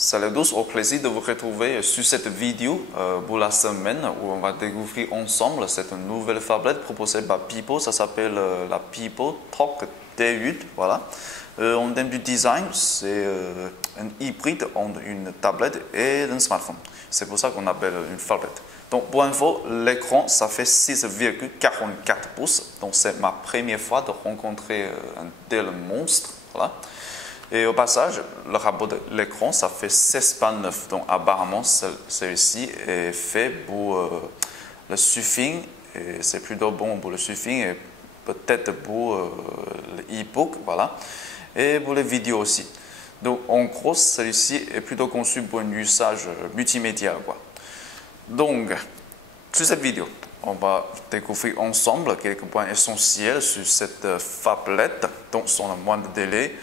Salut à tous, au plaisir de vous retrouver sur cette vidéo pour la semaine où on va découvrir ensemble cette nouvelle tablette proposée par Pipo. Ça s'appelle la Pipo Talk D8. Voilà. En termes du design, c'est un hybride entre une tablette et un smartphone. C'est pour ça qu'on appelle une tablette. Donc pour info, l'écran ça fait 6,44 pouces. Donc c'est ma première fois de rencontrer un tel monstre. Voilà. Et au passage, le rapport de l'écran, ça fait 16,9. Donc apparemment, celui-ci est fait pour le surfing. Et c'est plutôt bon pour le surfing et peut-être pour l'e-book, voilà. Et pour les vidéos aussi. Donc en gros, celui-ci est plutôt conçu pour un usage multimédia, quoi. Donc, sur cette vidéo, on va découvrir ensemble quelques points essentiels sur cette tablette, donc sans le moindre délai.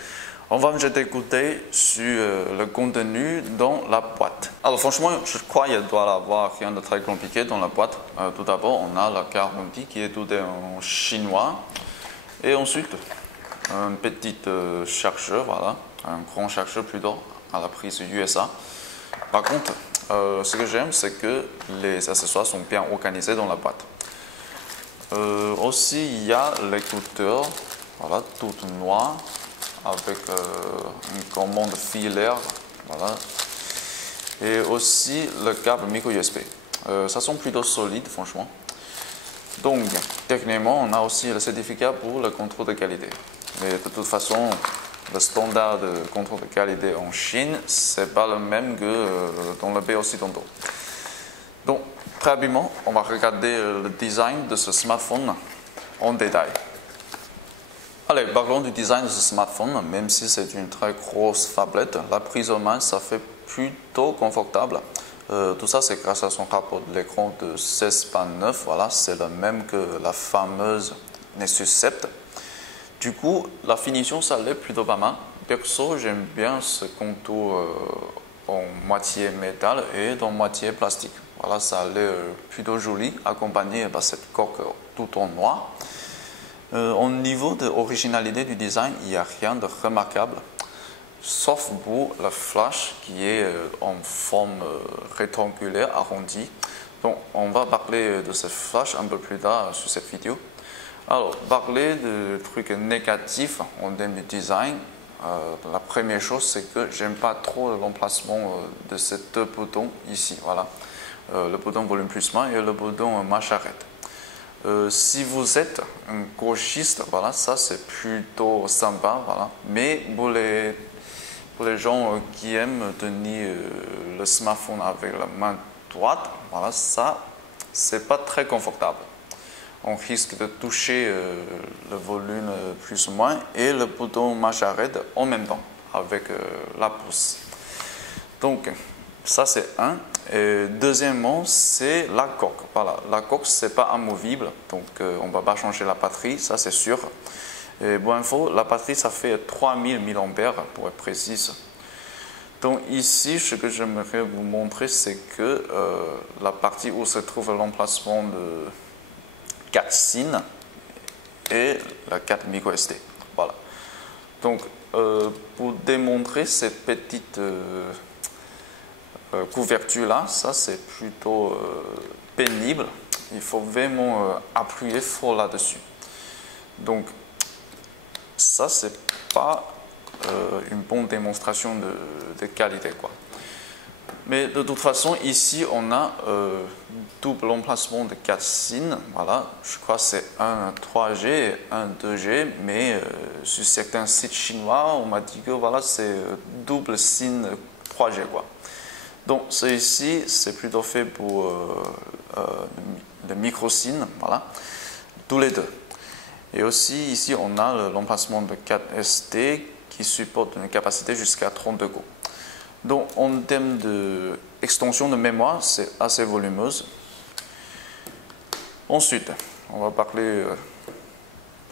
On va me jeter écouter sur le contenu dans la boîte. Alors franchement, je crois qu'il doit y avoir rien de très compliqué dans la boîte. Tout d'abord, on a la garantie qui est tout en chinois. Et ensuite, un petit chargeur, voilà, un grand chargeur plutôt à la prise USA. Par contre, ce que j'aime, c'est que les accessoires sont bien organisés dans la boîte. Aussi, il y a l'écouteur, voilà, tout noir, avec une commande filaire, voilà. Et aussi le câble micro USB. Ça sent plutôt solide, franchement. Donc, techniquement, on a aussi le certificat pour le contrôle de qualité. Mais de toute façon, le standard de contrôle de qualité en Chine, c'est pas le même que dans les pays occidentaux. Donc, très rapidement, on va regarder le design de ce smartphone en détail. Allez, parlons du design de ce smartphone. Même si c'est une très grosse tablette, la prise en main, ça fait plutôt confortable. Tout ça, c'est grâce à son rapport de l'écran de 16,9. Voilà, c'est le même que la fameuse Nexus 7. Du coup, la finition, ça l'est plutôt pas mal. Perso, j'aime bien ce contour en moitié métal et en moitié plastique. Voilà, ça a l'air plutôt joli, accompagné par cette coque tout en noir. Au niveau de l'originalité du design, il n'y a rien de remarquable, sauf pour la flash qui est en forme rectangulaire arrondie. Donc, on va parler de cette flash un peu plus tard sur cette vidéo. Alors, parler de trucs négatifs en termes de design, la première chose, c'est que j'aime pas trop l'emplacement de ces deux boutons ici. Voilà, le bouton volume plus main et le bouton marche arrête. Si vous êtes un gauchiste, voilà, ça c'est plutôt sympa, voilà. Mais pour les gens qui aiment tenir le smartphone avec la main droite, voilà, ça c'est pas très confortable. On risque de toucher le volume plus ou moins et le bouton marche arrête en même temps avec la pouce. Donc ça c'est un. Et deuxièmement, c'est la coque. Voilà, la coque c'est pas amovible, donc on va pas changer la batterie, ça c'est sûr. Et pour info, la batterie ça fait 3000 mAh pour être précise. Donc ici, ce que j'aimerais vous montrer, c'est que la partie où se trouve l'emplacement de 4 SIM et la 4 micro SD. Voilà. Donc pour démontrer cette petite couverture là, ça c'est plutôt pénible. Il faut vraiment appuyer fort là-dessus. Donc ça c'est pas une bonne démonstration de qualité, quoi. Mais de toute façon, ici on a double emplacement de 4 SIM. Voilà, je crois que c'est un 3G et un 2G, mais sur certains sites chinois, on m'a dit que voilà, c'est double SIM 3G, quoi. Donc celui-ci, c'est plutôt fait pour le micro SIM, voilà, tous les deux. Et aussi ici, on a l'emplacement de 4 SD qui supporte une capacité jusqu'à 32 Go. Donc en termes d'extension de mémoire, c'est assez volumeuse. Ensuite, on va parler de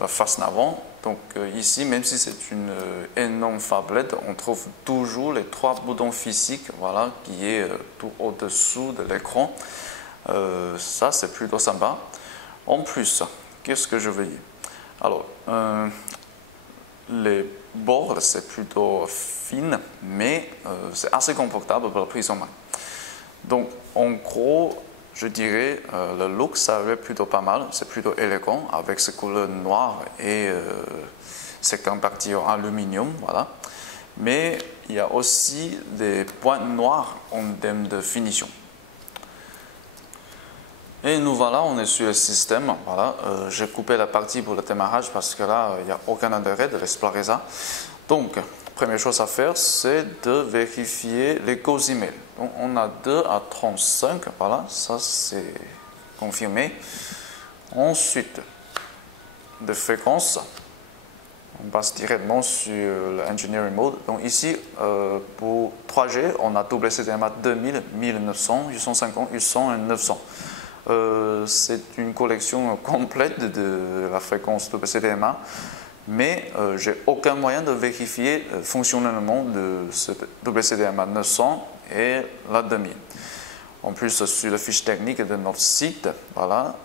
la face avant. Donc ici, même si c'est une énorme tablette, on trouve toujours les 3 boutons physiques, voilà, qui est tout au-dessous de l'écran. Ça, c'est plutôt sympa. En plus, qu'est-ce que je veux dire? Alors, les bords, c'est plutôt fine, mais c'est assez confortable pour la prise en main. Donc, en gros, je dirais, le look, ça va plutôt pas mal. C'est plutôt élégant, avec ce couleur noir et certaines parties en aluminium, voilà. Mais il y a aussi des points noirs en termes de finition. Et nous voilà, on est sur le système. Voilà, j'ai coupé la partie pour le démarrage parce que là, il n'y a aucun intérêt de l'explorer ça. Donc, première chose à faire, c'est de vérifier les causes email. Donc, on a 2 à 35, voilà, ça c'est confirmé. Ensuite, de fréquence, on passe directement sur le Engineering Mode. Donc ici, pour 3G, on a WCDMA 2000, 1900, 850, 800 et 900. C'est une collection complète de la fréquence WCDMA, mais j'ai aucun moyen de vérifier le fonctionnement de ce WCDMA 900 et la 2000. En plus, sur la fiche technique de notre site, voilà,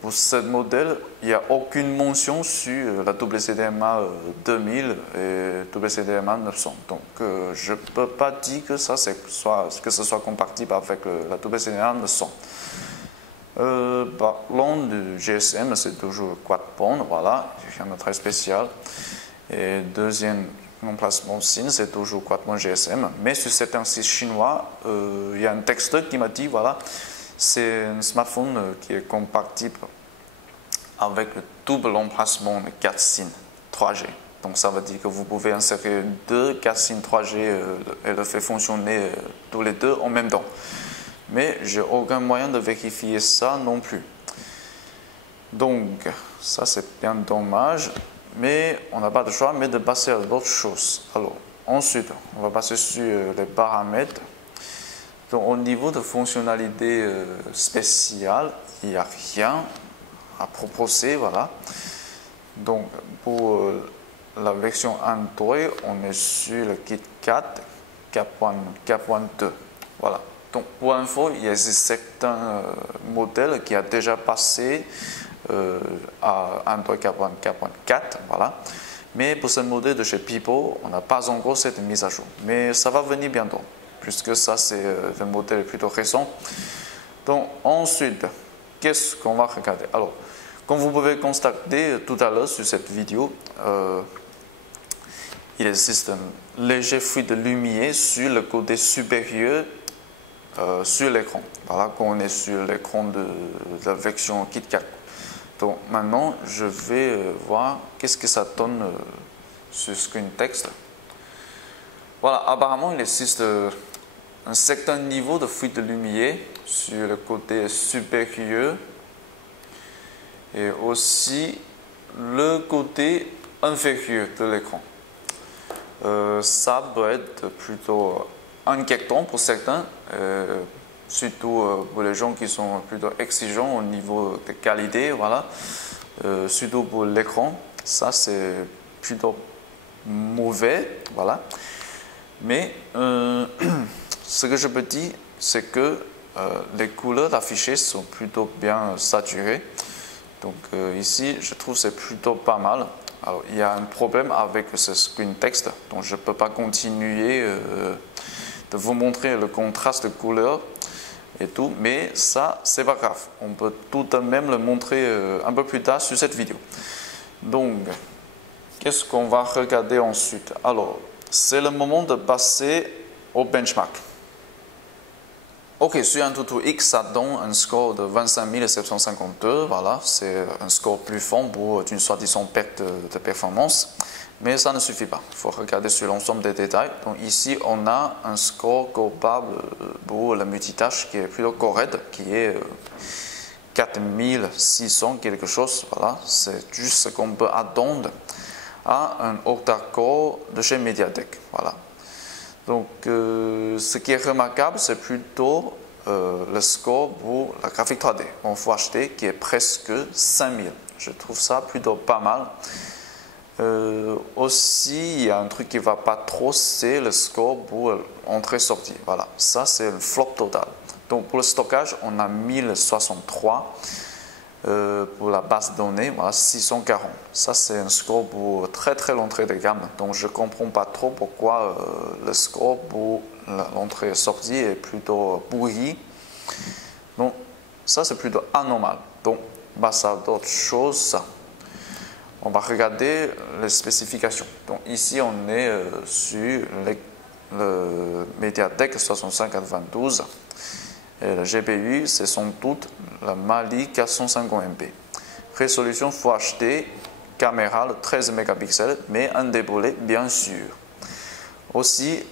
pour ce modèle, il n'y a aucune mention sur la WCDMA 2000 et WCDMA 900. Donc, je ne peux pas dire que ce soit compatible avec la WCDMA 900. Parlons du GSM, c'est toujours quad-band, voilà, rien de très spécial. Et deuxième emplacement SIN, c'est toujours quad-band GSM. Mais sur certains sites chinois, il y a un texte qui m'a dit, voilà, c'est un smartphone qui est compatible avec le double emplacement de 4 SIM 3G. Donc ça veut dire que vous pouvez insérer 2 4 SIM 3G et le faire fonctionner tous les deux en même temps. Mais j'ai aucun moyen de vérifier ça non plus. Donc, ça c'est bien dommage, mais on n'a pas de choix, mais de passer à d'autres choses. Alors, ensuite, on va passer sur les paramètres. Donc, au niveau de fonctionnalité spéciale, il n'y a rien à proposer, voilà. Donc, pour la version Android, on est sur le KitKat 4.2, voilà. Donc, pour info, il y a certains modèles qui ont déjà passé à Android 4.4, voilà. Mais pour ce modèle de chez Pipo, on n'a pas encore cette mise à jour. Mais ça va venir bientôt, puisque ça, c'est un modèle plutôt récent. Donc, ensuite, qu'est-ce qu'on va regarder? Alors, comme vous pouvez constater tout à l'heure sur cette vidéo, il existe un léger fuite de lumière sur le côté supérieur sur l'écran. Voilà, quand on est sur l'écran de la version KitKat. Donc maintenant, je vais voir qu'est-ce que ça donne sur Screen Text. Voilà, apparemment, il existe un certain niveau de fuite de lumière sur le côté supérieur et aussi le côté inférieur de l'écran. Ça peut être plutôt inquiétant pour certains, surtout pour les gens qui sont plutôt exigeants au niveau de qualité, voilà. Surtout pour l'écran, ça c'est plutôt mauvais, voilà. Mais ce que je peux dire, c'est que les couleurs affichées sont plutôt bien saturées. Donc ici, je trouve que c'est plutôt pas mal. Alors, il y a un problème avec ce screen text, donc je ne peux pas continuer de vous montrer le contraste de couleurs et tout, mais ça, c'est pas grave. On peut tout de même le montrer un peu plus tard sur cette vidéo. Donc, qu'est-ce qu'on va regarder ensuite? Alors, c'est le moment de passer au benchmark. Ok, sur AnTuTu X, ça donne un score de 25 752, voilà, c'est un score plus fort pour une soi-disant perte de performance, mais ça ne suffit pas, il faut regarder sur l'ensemble des détails. Donc ici, on a un score global pour la multitâche qui est plutôt correct, qui est 4600 quelque chose, voilà, c'est juste ce qu'on peut attendre à un octa-core de chez Mediatek, voilà. Donc, ce qui est remarquable, c'est plutôt le score pour la graphique 3D en Full HD qui est presque 5000. Je trouve ça plutôt pas mal. Aussi, il y a un truc qui ne va pas trop, c'est le score pour entrée-sortie. Voilà, ça c'est le flop total. Donc, pour le stockage, on a 1063. Pour la base de données, voilà, 640. Ça, c'est un score pour très très l'entrée de gamme. Donc, je ne comprends pas trop pourquoi le score pour l'entrée et sortie est plutôt pourri. Donc, ça, c'est plutôt anormal. Donc, on passe à d'autres choses. On va regarder les spécifications. Donc, ici, on est sur le Mediatek 6592. Et le GPU, c'est sans doute la Mali 450MP. Résolution Full HD, caméra de 13 mégapixels, mais un déboulé bien sûr. Aussi,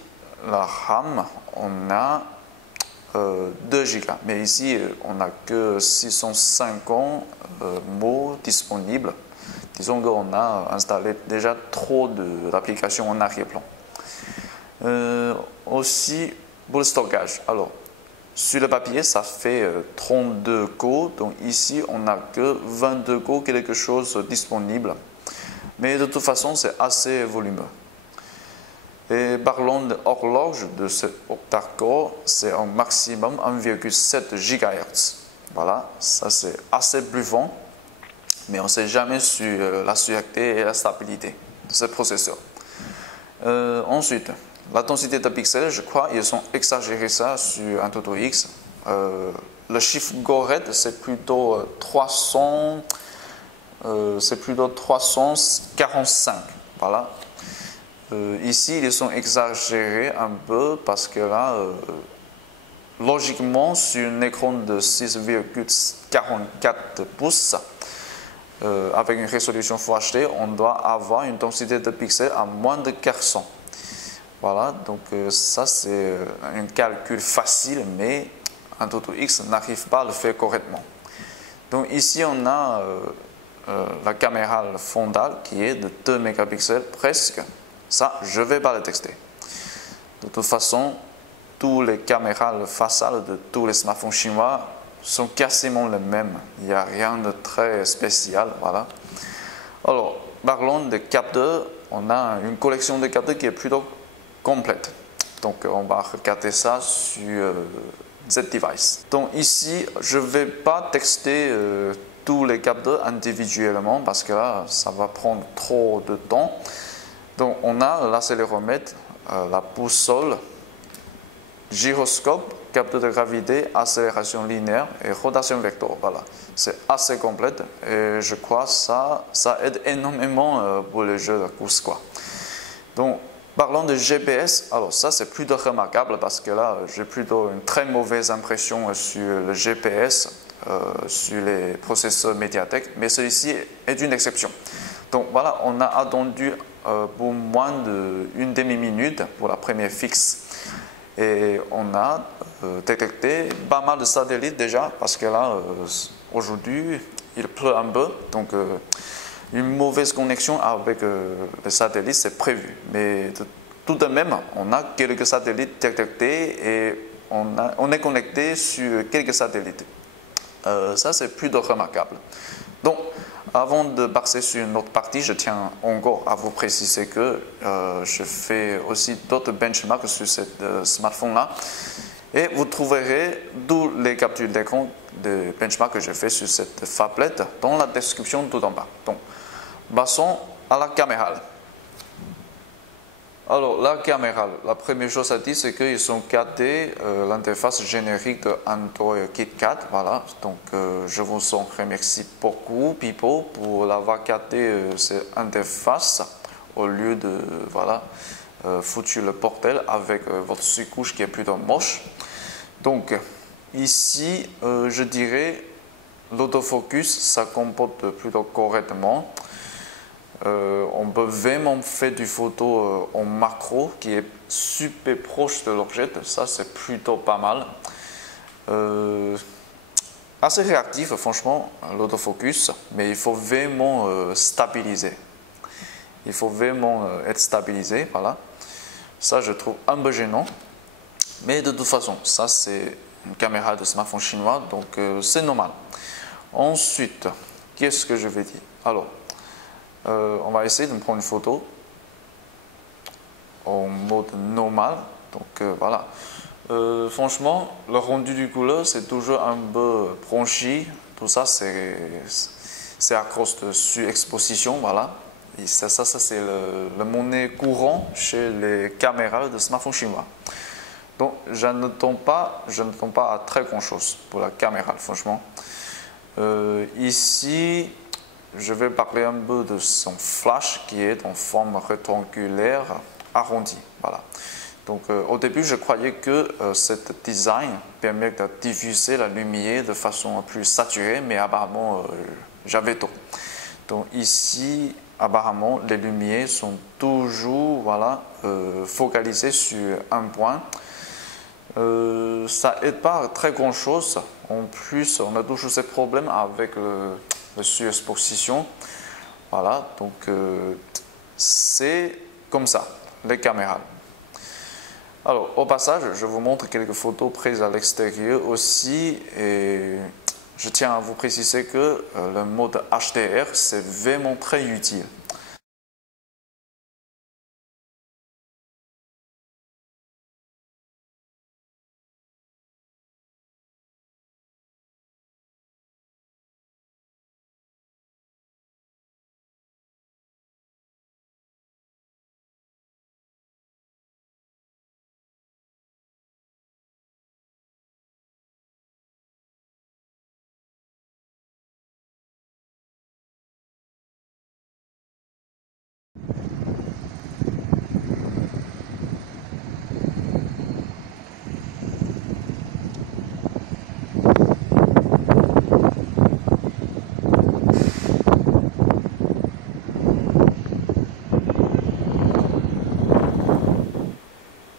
la RAM, on a 2 Go. Mais ici, on n'a que 650 mots disponibles. Disons qu'on a installé déjà trop d'applications en arrière-plan. Aussi, pour le stockage. Alors, sur le papier, ça fait 32 Go. Donc ici, on n'a que 22 Go quelque chose disponible. Mais de toute façon, c'est assez volumineux. Et parlons de l'horloge de cet octa-core, c'est un maximum 1,7 GHz. Voilà, ça c'est assez bluffant. Mais on ne sait jamais sur la sûreté et la stabilité de ce processeur. Ensuite, la densité de pixels, je crois, ils ont exagéré ça sur AnTuTu X. Le chiffre GORED, c'est plutôt 345. Voilà. Ici, ils sont exagérés un peu parce que là, logiquement, sur un écran de 6,44 pouces, avec une résolution Full HD, on doit avoir une densité de pixels à moins de 400. Voilà, donc ça c'est un calcul facile, mais AnTuTu X n'arrive pas à le faire correctement. Donc ici on a la caméra frontale qui est de 2 mégapixels presque. Ça, je ne vais pas le tester. De toute façon, toutes les caméras façades de tous les smartphones chinois sont quasiment les mêmes. Il n'y a rien de très spécial. Voilà. Alors, parlons des capteurs. On a une collection de capteurs qui est plutôt complète. Donc, on va regarder ça sur Z-Device. Donc, ici, je ne vais pas tester tous les capteurs individuellement parce que là, ça va prendre trop de temps. Donc, on a l'accéléromètre, la boussole, gyroscope, capteur de gravité, accélération linéaire et rotation vecteur. Voilà, c'est assez complète et je crois que ça aide énormément pour les jeux de course, quoi. Donc, parlons de GPS. Alors, ça, c'est plutôt remarquable parce que là, j'ai plutôt une très mauvaise impression sur le GPS, sur les processeurs Mediatek, mais celui-ci est une exception. Donc, voilà, on a attendu pour moins d'une demi-minute pour la première fixe. Et on a détecté pas mal de satellites déjà, parce que là, aujourd'hui, il pleut un peu. Donc, une mauvaise connexion avec les satellites, c'est prévu. Mais tout de même, on a quelques satellites détectés et on est connecté sur quelques satellites. Ça, c'est plutôt remarquable. Donc, avant de passer sur une autre partie, je tiens encore à vous préciser que je fais aussi d'autres benchmarks sur ce smartphone-là. Et vous trouverez tous les captures d'écran de benchmark que je fais sur cette phablette dans la description tout en bas. Donc, passons à la caméra. Alors, la caméra, la première chose à dire, c'est qu'ils ont gardé l'interface générique de Android KitKat. Voilà, donc je vous en remercie beaucoup, Pipo, pour l'avoir gardé cette interface au lieu de voilà, foutu le bordel avec votre sous-couche qui est plutôt moche. Donc, ici, je dirais l'autofocus, ça comporte plutôt correctement. On peut vraiment faire du photo en macro qui est super proche de l'objet, ça c'est plutôt pas mal. Assez réactif franchement l'autofocus, mais il faut vraiment stabiliser. Il faut vraiment être stabilisé, voilà. Ça je trouve un peu gênant, mais de toute façon ça c'est une caméra de smartphone chinois, donc c'est normal. Ensuite, qu'est-ce que je vais dire? Alors, on va essayer de me prendre une photo en mode normal. Donc voilà, Franchement, le rendu du couleur, c'est toujours un peu bronchi. Tout ça, c'est à cause de surexposition, voilà. Et ça c'est le monnaie courant chez les caméras de smartphone chinois. Donc, je ne tombe pas à très grand chose pour la caméra, franchement. Ici, je vais parler un peu de son flash qui est en forme rectangulaire arrondie, voilà. Donc, au début, je croyais que cet design permet de diffuser la lumière de façon plus saturée, mais apparemment, j'avais tort. Donc, ici, apparemment, les lumières sont toujours voilà, focalisées sur un point. Ça n'aide pas à très grand chose. En plus, on a toujours ces problèmes avec la surexposition. Voilà, donc c'est comme ça, les caméras. Alors, au passage, je vous montre quelques photos prises à l'extérieur aussi. Et je tiens à vous préciser que le mode HDR, c'est vraiment très utile.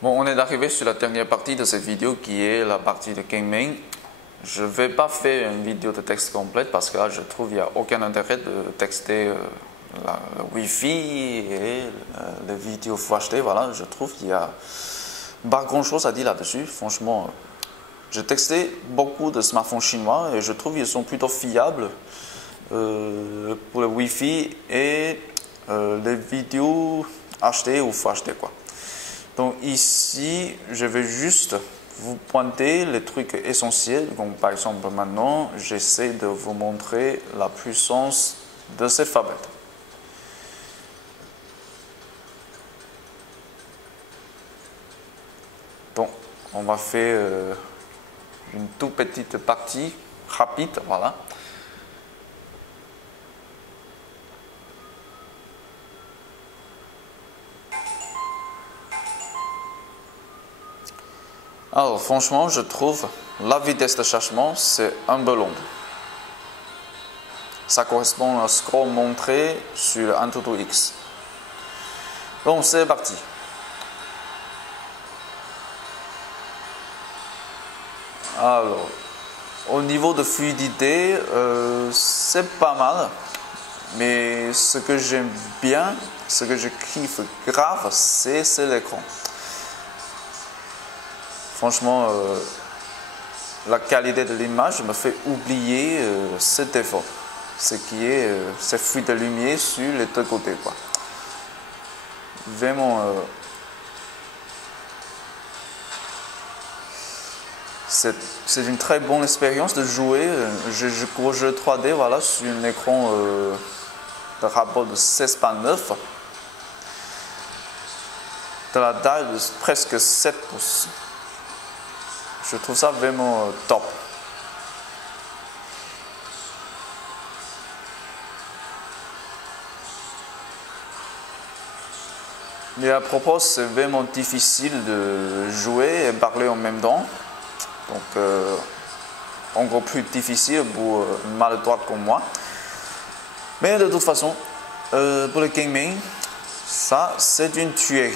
Bon, on est arrivé sur la dernière partie de cette vidéo qui est la partie de gaming. Je ne vais pas faire une vidéo de texte complète parce que là, je trouve qu'il n'y a aucun intérêt de texter le Wi-Fi et les vidéos Full HD. Voilà, je trouve qu'il n'y a pas grand-chose à dire là-dessus. Franchement, j'ai texté beaucoup de smartphones chinois et je trouve qu'ils sont plutôt fiables pour le Wi-Fi et les vidéos HD ou Full HD, quoi. Donc ici, je vais juste vous pointer les trucs essentiels. Donc par exemple, maintenant, j'essaie de vous montrer la puissance de cette phablette. Donc, on va faire une toute petite partie rapide, voilà. Alors franchement, je trouve la vitesse de chargement, c'est un peu long. Ça correspond à ce qu'on montrait sur Antutu X. Donc c'est parti. Alors, au niveau de fluidité, c'est pas mal. Mais ce que j'aime bien, ce que je kiffe grave, c'est l'écran. Franchement, la qualité de l'image me fait oublier cet défaut. Ce qui est cette fuite de lumière sur les deux côtés, quoi. Vraiment, c'est une très bonne expérience de jouer. Je joue jeu 3D voilà, sur un écran de rapport de 16:9 de la taille de presque 7 pouces. Je trouve ça vraiment top. Mais à propos, c'est vraiment difficile de jouer et parler en même temps. Donc, encore plus difficile pour une maladroite comme moi. Mais de toute façon, pour le gaming, ça, c'est une tuerie.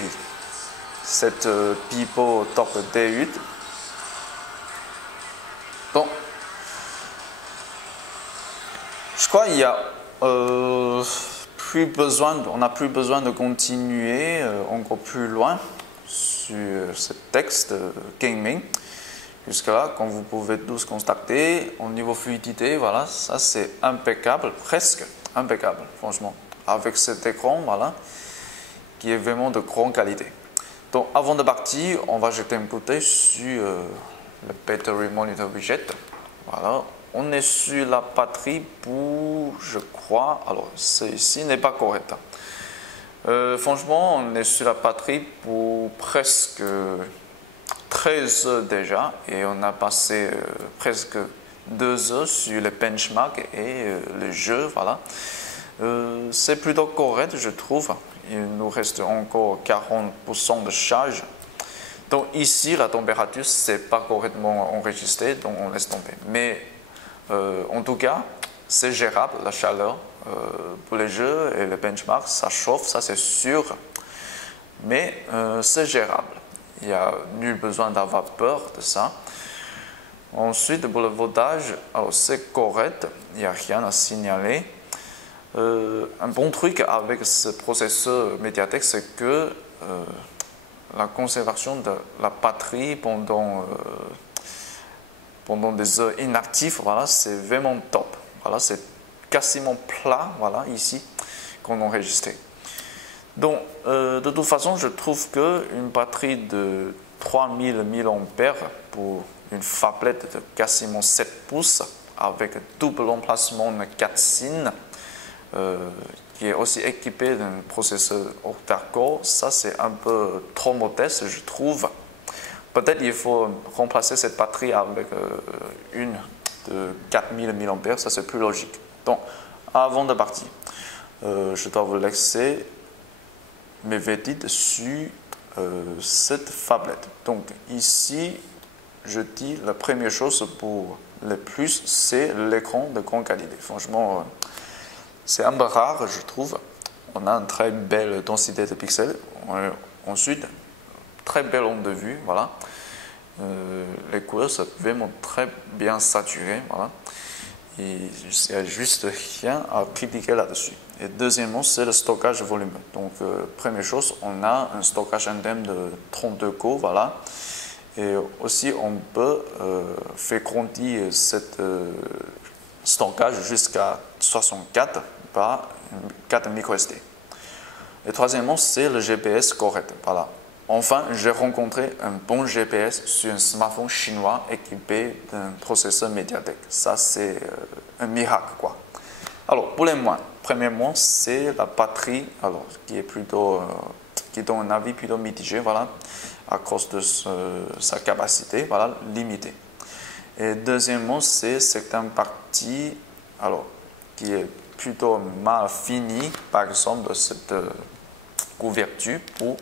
Cette Pipo Top D8. Donc, je crois qu'il y a on n'a plus besoin de continuer encore plus loin sur ce texte gaming. Jusque-là, comme vous pouvez tous constater, au niveau fluidité, voilà, ça c'est impeccable, presque impeccable, franchement, avec cet écran, voilà, qui est vraiment de grande qualité. Donc avant de partir, on va jeter un coup d'œil sur le Battery Monitor Widget. Voilà, on est sur la batterie pour, je crois, alors ceci n'est pas correct. Franchement, on est sur la batterie pour presque 13 heures déjà et on a passé presque 2 heures sur le benchmark et le jeu, voilà. C'est plutôt correct, je trouve. Il nous reste encore 40% de charge. Donc ici, la température, c'est pas correctement enregistré, donc on laisse tomber. Mais en tout cas, c'est gérable, la chaleur. Pour les jeux et le benchmark, ça chauffe, ça c'est sûr. Mais c'est gérable. Il n'y a nul besoin d'avoir peur de ça. Ensuite, pour le voltage, c'est correct, il n'y a rien à signaler. Un bon truc avec ce processeur Mediatek, c'est que la conservation de la batterie pendant des heures inactives, voilà, c'est vraiment top. Voilà, c'est quasiment plat, voilà, ici, qu'on enregistre. Donc, de toute façon, je trouve qu'une batterie de 3000 mAh pour une phablette de quasiment 7 pouces avec double emplacement de 4 SIN, qui est aussi équipé d'un processeur octa-core, ça c'est un peu trop modeste, je trouve. Peut-être il faut remplacer cette batterie avec une de 4000 mAh, ça c'est plus logique. Donc, avant de partir, je dois vous laisser mes verdict sur cette phablette. Donc, ici, je dis la première chose pour le plus, c'est l'écran de grande qualité. Franchement, c'est un peu rare, je trouve. On a une très belle densité de pixels. Ensuite, très belle onde de vue, voilà. Les couleurs sont vraiment très bien saturées, voilà. Il n'y a juste rien à critiquer là-dessus. Et deuxièmement, c'est le stockage volume. Donc, première chose, on a un stockage indemne de 32 Go, voilà. Et aussi, on peut faire grandir cet stockage jusqu'à 64 par 4 microSD. Et troisièmement, c'est le GPS correct. Voilà. Enfin, j'ai rencontré un bon GPS sur un smartphone chinois équipé d'un processeur Mediatek. Ça, c'est un miracle, quoi. Alors, pour les moins, premièrement, c'est la batterie, alors, qui donne un avis plutôt mitigé, voilà, à cause de sa capacité, voilà, limitée. Et deuxièmement, c'est certaines parties, alors, qui est plutôt mal finie, par exemple, de cette couverture pour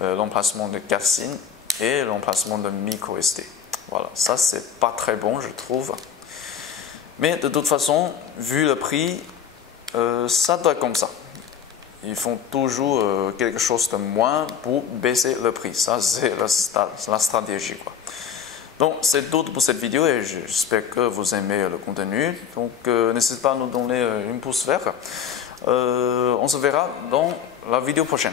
l'emplacement de cassine et l'emplacement de microSD. Voilà, ça c'est pas très bon, je trouve. Mais de toute façon, vu le prix, ça doit être comme ça. Ils font toujours quelque chose de moins pour baisser le prix. Ça, c'est la stratégie, quoi. Donc, c'est tout pour cette vidéo et j'espère que vous aimez le contenu. Donc, n'hésitez pas à nous donner un pouce vert. On se verra dans la vidéo prochaine.